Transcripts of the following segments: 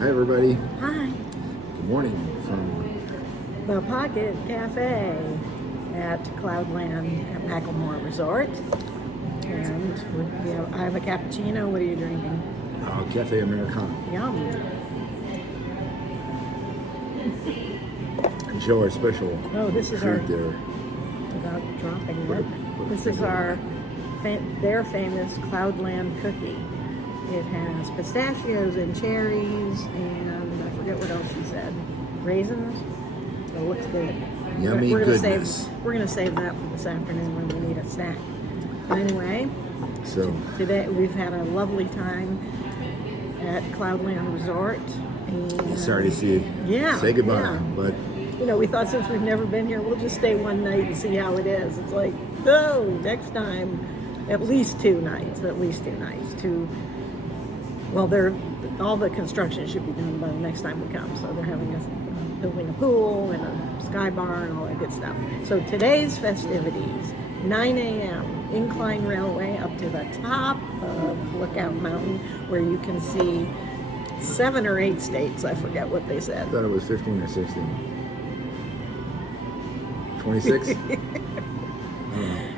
Hi, everybody. Hi. Good morning from The Pocket Cafe at Cloudland at Macklemore Resort. And I have a cappuccino. What are you drinking? Cafe Americano. Yum. And show our special This is treat our, there. without dropping What it, a- this is their famous Cloudland cookie. It has pistachios and cherries and I forget what else he said. Raisins? It looks good. Yummy we're gonna goodness. We're going to save that for this afternoon when we need a snack. But anyway, So, today we've had a lovely time at Cloudland Resort. And sorry to see you say goodbye, yeah. but You know, we thought since we've never been here, we'll just stay one night and see how it is. It's like, no, next time, at least two nights. Well, all the construction should be done by the next time we come. So they're having building a pool and a sky bar and all that good stuff. So today's festivities, 9 a.m., Incline Railway up to the top of Lookout Mountain, where you can see 7 or 8 states. I forget what they said. I thought it was 15 or 16. 26?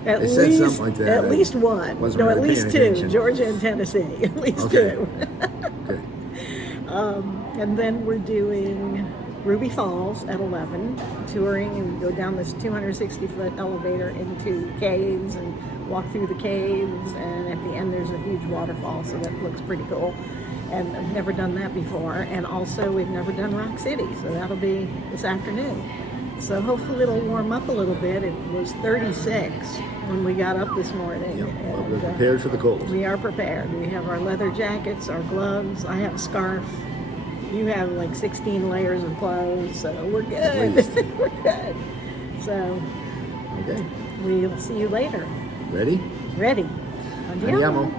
At It said least, something like that. At least one. Wasn't No, at really least paying two. attention. Georgia and Tennessee. At least Okay. two. Okay. And then we're doing Ruby Falls at 11, touring, and we go down this 260-foot elevator into caves and walk through the caves. And at the end, there's a huge waterfall, so that looks pretty cool. And I've never done that before. And also, we've never done Rock City, so that'll be this afternoon. So hopefully it'll warm up a little bit. It was 36 when we got up this morning. Yep. Well, we're And, prepared for the cold. we are prepared. We have our leather jackets, our gloves. I have a scarf. You have like 16 layers of clothes, so we're good. At least. We're good. So Okay. we'll see you later. Ready? Ready? Andiamo.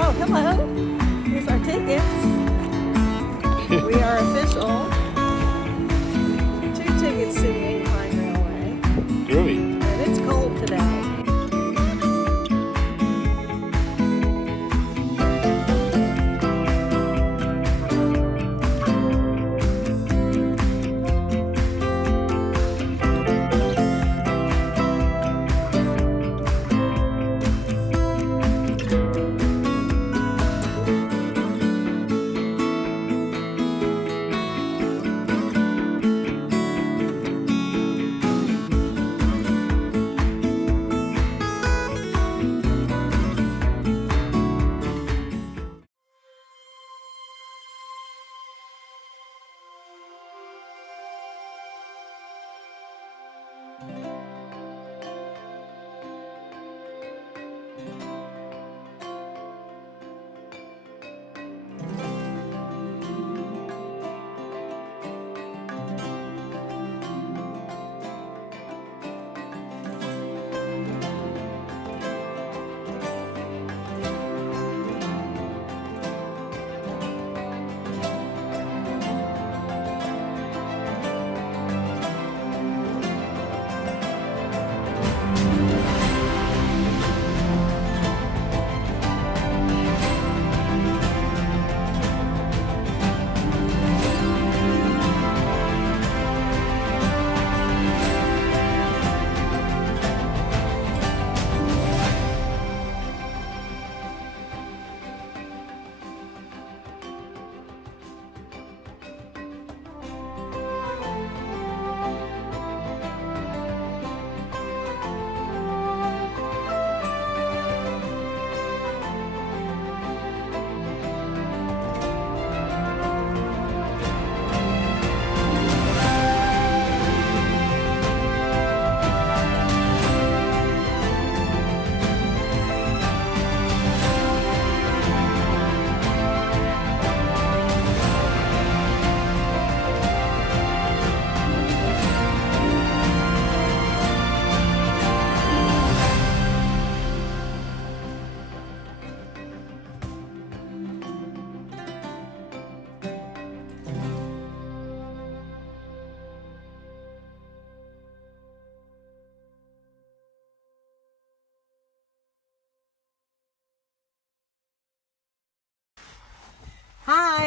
Oh, hello. Here's our tickets. We are official. 2 tickets to the Incline Railway. Groovy. And it's cold today.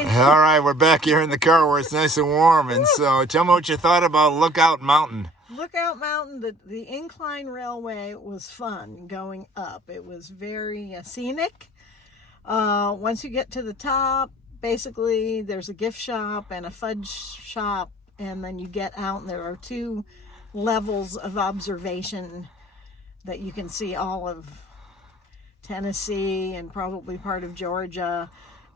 Hi. All right, we're back here in the car where it's nice and warm. And so tell me what you thought about Lookout Mountain. Lookout Mountain, the Incline Railway was fun going up. It was very scenic. Once you get to the top, basically there's a gift shop and a fudge shop, and then you get out and there are 2 levels of observation that you can see all of Tennessee and probably part of Georgia.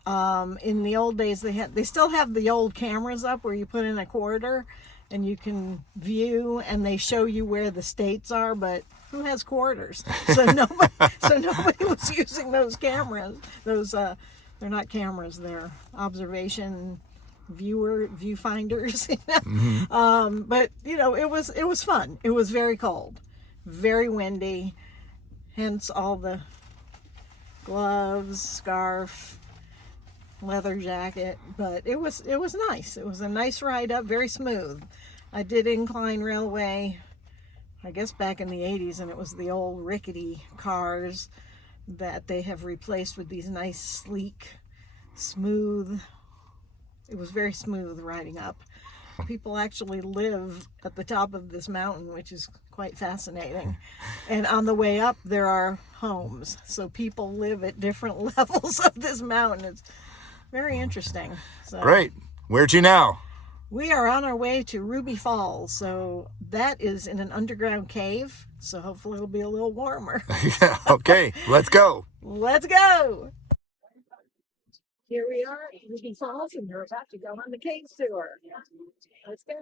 In the old days, they still have the old cameras up where you put in a quarter and you can view, and they show you where the states are, but who has quarters? So nobody was using those cameras. Those they're not cameras, they're observation viewfinders. But it was fun. It was very cold, very windy, hence all the gloves, scarf, leather jacket, but it was nice. It was a nice ride up, very smooth. I did Incline Railway, I guess back in the 80s, and it was the old rickety cars that they have replaced with these nice, sleek, smooth. It was very smooth riding up. People actually live at the top of this mountain, which is quite fascinating. And on the way up, there are homes. So people live at different levels of this mountain. It's very interesting. So, Great. Where to now? we are on our way to Ruby Falls. So that is in an underground cave. So hopefully it'll be a little warmer. Yeah, okay, let's go. Let's go. Here we are at Ruby Falls, and we're about to go on the cave tour. Let's go.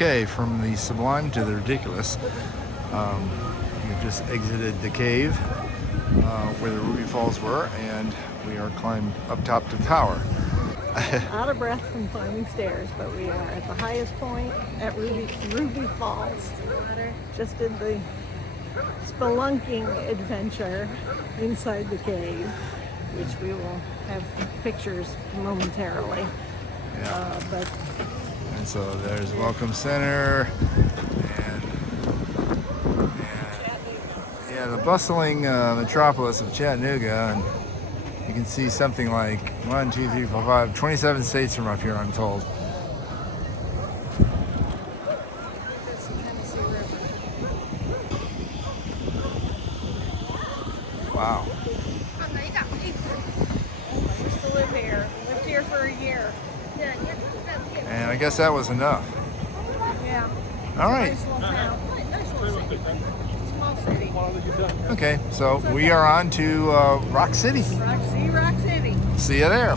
Okay, from the sublime to the ridiculous, we've just exited the cave where the Ruby Falls were, and we are climbed up top to the tower. Out of breath from climbing stairs, but we are at the highest point at Ruby Falls. Just did the spelunking adventure inside the cave, which we will have pictures momentarily. Yeah. And so there's Welcome Center, and yeah, the bustling metropolis of Chattanooga, and you can see something like 1, 2, 3, 4, 5, 27 states from up here, I'm told. Wow. I used to live here. Lived here for a year. And I guess that was enough. Yeah. All right. Nice little town. Nice little city. Small city. Okay, so we are on to Rock City. Rock City. See you there.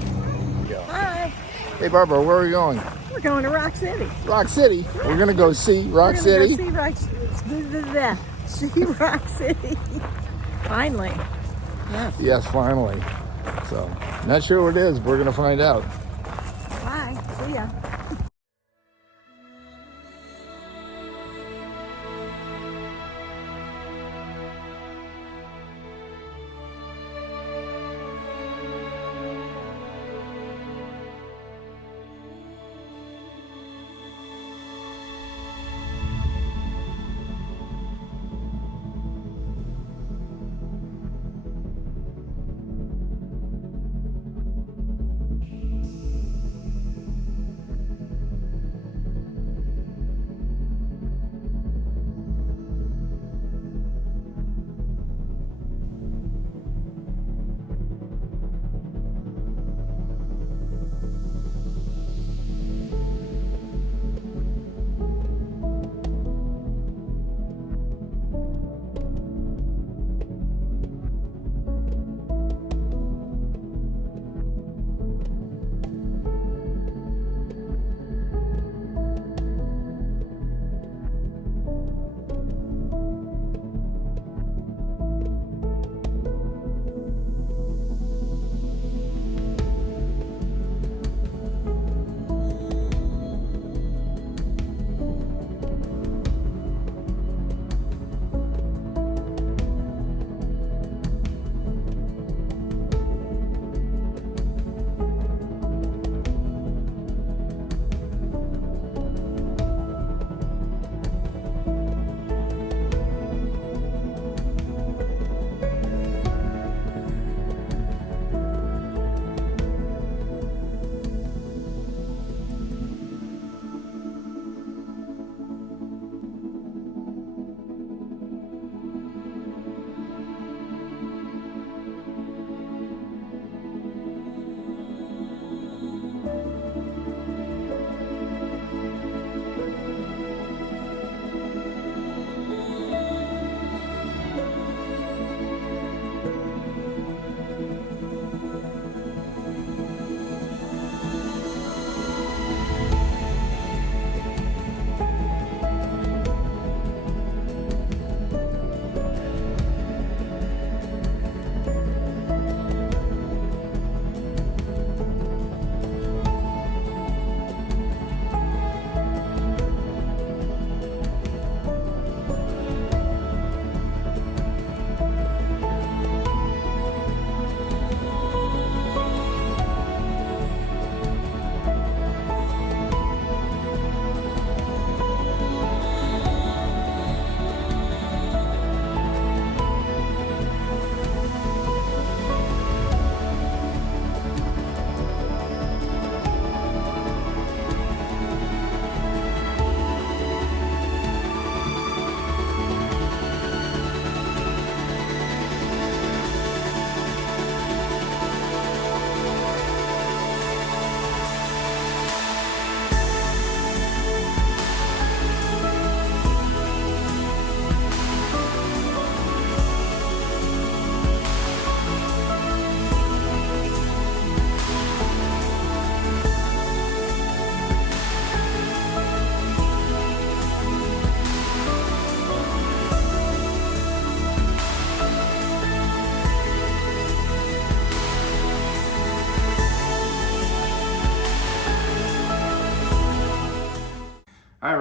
Hi. Hey, Barbara, where are we going? We're going to Rock City. Rock City. We're gonna go see Rock City. See Rock City. Finally. Yes. Yes, finally. So, not sure what it is. We're gonna find out. Bye. See ya.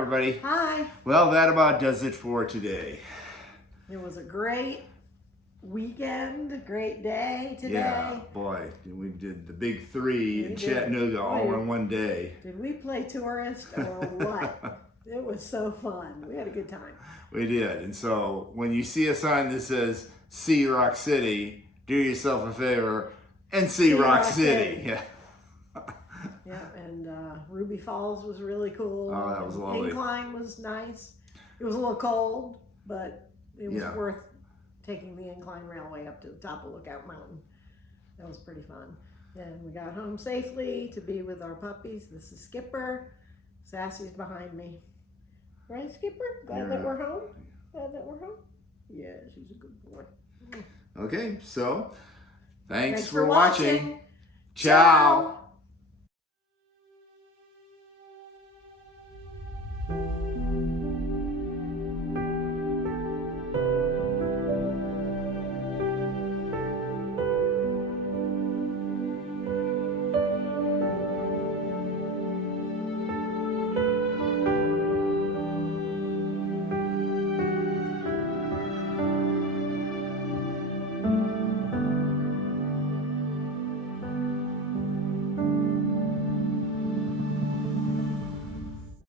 everybody. Hi. Well, that about does it for today. It was a great weekend, great day today. Yeah, boy, we did the big three in did. Chattanooga all in one day. Did we play tourist or what? It was so fun. We had a good time. We did. And so when you see a sign that says see Rock City, do yourself a favor and see Rock City. Yeah. Yeah, and Ruby Falls was really cool. Oh, that was lovely. Incline was nice. It was a little cold, but it was worth taking the Incline Railway up to the top of Lookout Mountain. That was pretty fun. And we got home safely to be with our puppies. This is Skipper. Sassy's behind me. Right, Skipper? Glad that we're home? Glad that we're home? Yeah, she's a good boy. Okay, so thanks for watching. watching. Ciao.